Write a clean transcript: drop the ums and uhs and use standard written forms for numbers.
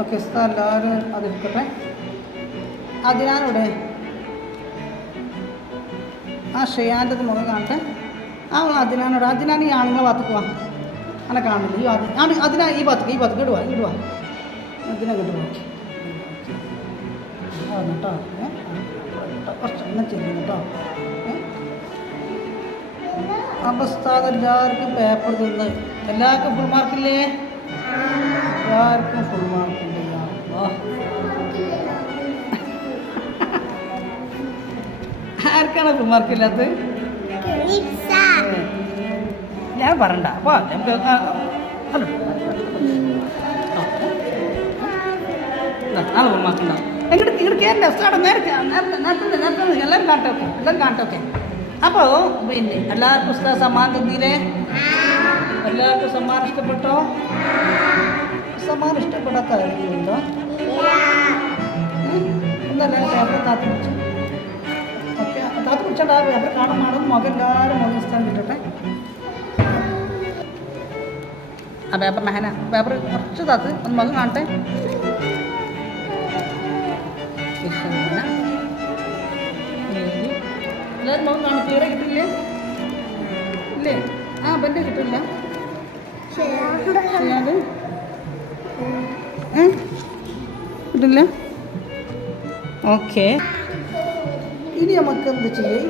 Okay എല്ലാവരും അതെടുക്കട്ടെ. അതിനാനൂടെ ആ ഷെയാൻ്റെ മുഖം കാണട്ടെ. ആ അതിനാനോട് അതിനാണ് ഈ ആണുങ്ങളെ ഭാഗത്ത് പോവാം. അങ്ങനെ കാണില്ല ഈ അതിനാ ഈ ഭാഗത്ത് ഇടുവാ അതിനെ കിട്ടുവാ കേട്ടോ. കുറച്ച് എണ്ണം ചെയ്യുന്നു കേട്ടോ. അവസ്ഥ എല്ലാവർക്കും പേപ്പർ തിന്ന് എല്ലാവർക്കും ഫുൾ മാർക്കില്ലേ? എല്ലാവർക്കും ഫുൾ മാർക്കില്ല. ആർക്കാണ് ഫുൾ മാർക്കില്ലാത്തത്? ഞാൻ പറയണ്ട. അപ്പോൾ ഹലോ നാളെ ഫുൾ മാർക്കുണ്ടാവും. ഇങ്ങോട്ട് കയറില്ല. അവിടെ നേരത്തെ എല്ലാവരും കാണട്ടെ. അപ്പോൾ പിന്നെ എല്ലാവർക്കും ഉസ്താദ് സമ്മാനം തന്നില്ലേ? എല്ലാവർക്കും സമ്മാനം ഇഷ്ടപ്പെട്ടോ? സമ്മാനം ഇഷ്ടപ്പെടാത്ത ആരെങ്കിലുണ്ടോ? എന്തല്ലേ പേപ്പർ താത്തി പിടിച്ചു? ഓക്കെ താത്തി പിടിച്ചോണ്ട് ആ പേപ്പർ കാണാൻ മുഖം എല്ലാവരും മുഖം സ്ഥലം കിട്ടട്ടെ. ആ പേപ്പർ മെഹന പേപ്പർ കുറച്ച് താത്ത് ഒന്ന് മുഖം കാണട്ടെ. എല്ലാവരും മുഖം കാണും. ക്ലിയറെ കിട്ടില്ലേ? ഇല്ലേ? ആ ബെൻ്റെ കിട്ടില്ല. കിട്ടില്ല. ഓക്കെ ഇനി നമുക്ക് എന്ത് ചെയ്യാം?